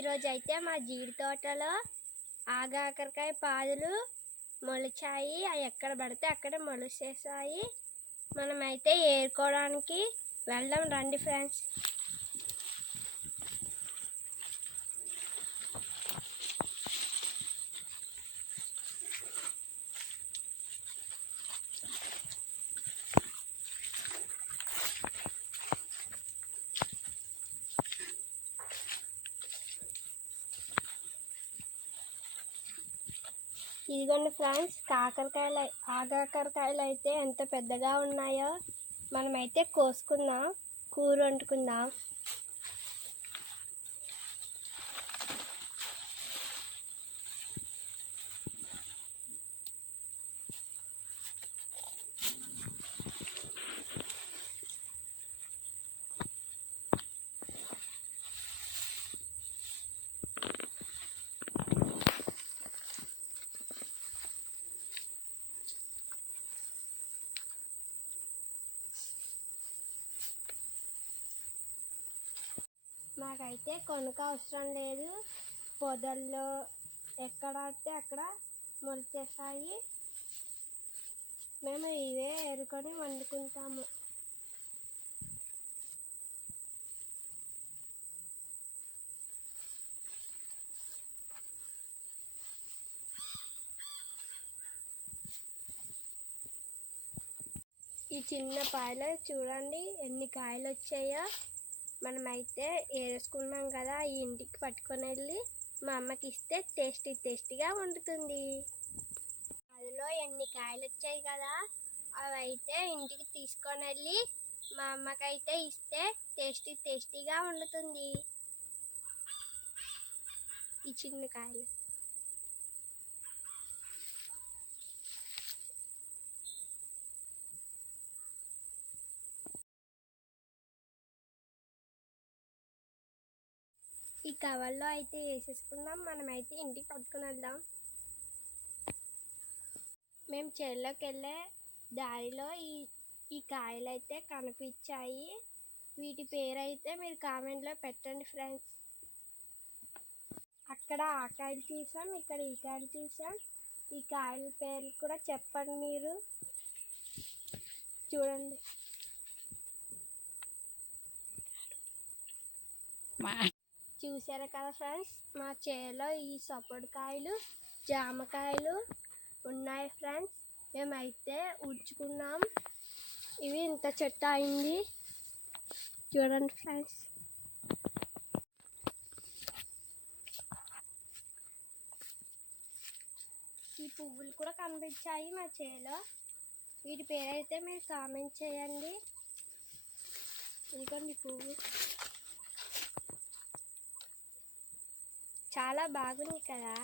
ఈరోజు అయితే మా జీడి తోటలో ఆగాకరకాయ పాదులు మొలిచాయి. అవి ఎక్కడ పడితే అక్కడ మొలిసేసాయి. మనమైతే ఏరుకోవడానికి వెళ్దాం రండి ఫ్రెండ్స్. ఇదిగోండి ఫ్రెండ్స్ కాకరకాయలు ఆగాకరకాయలు అయితే ఎంత పెద్దగా ఉన్నాయో మనమైతే కోసుకుందాం కూర వండుకుందాం. మాకైతే కొనుక అవసరం లేదు. పొదల్లో ఎక్కడ అక్కడ మొలిచేస్తాయి మేము ఇవే ఎరుకొని వండుకుంటాము. ఈ చిన్న పాయలు చూడండి ఎన్ని కాయలు వచ్చాయో. మనమైతే ఏరేసుకున్నాం కదా ఈ ఇంటికి పట్టుకొని వెళ్ళి మా అమ్మకి ఇస్తే టేస్టీ టేస్టీగా వండుతుంది. అందులో ఎన్ని కాయలు వచ్చాయి కదా అవి అయితే ఇంటికి తీసుకొని వెళ్ళి మా అమ్మకైతే ఇస్తే టేస్టీ టేస్టీగా వండుతుంది. ఈ చిన్న కాయలు. ఈ కవర్లో అయితే వేసేసుకుందాం. మనమైతే ఇంటికి పట్టుకుని వెళ్దాం. మేము చెల్లోకి వెళ్ళే దారిలో ఈ ఈ కాయలు అయితే కనిపించాయి. వీటి పేరు అయితే మీరు కామెంట్లో పెట్టండి ఫ్రెండ్స్. అక్కడ ఆ కాయలు చూసాం ఇక్కడ ఈ కాయలు చూసాం. ఈ కాయల పేర్లు కూడా చెప్పండి మీరు. చూడండి. చూసారు కదా ఫ్రెండ్స్? మా చేలో ఈ సపోటకాయలు జామకాయలు ఉన్నాయి ఫ్రెండ్స్. మేమైతే ఉడ్చుకున్నాం ఇవి ఇంత చెట్టు అయింది. చూడండి ఫ్రెండ్స్. ఈ పువ్వులు కూడా కనిపించాయి మా చేలో. వీటి పేరైతే మీరు కామెంట్ చేయండి. ఇదిగోండి పువ్వు. చాలా బాగుంది కదా.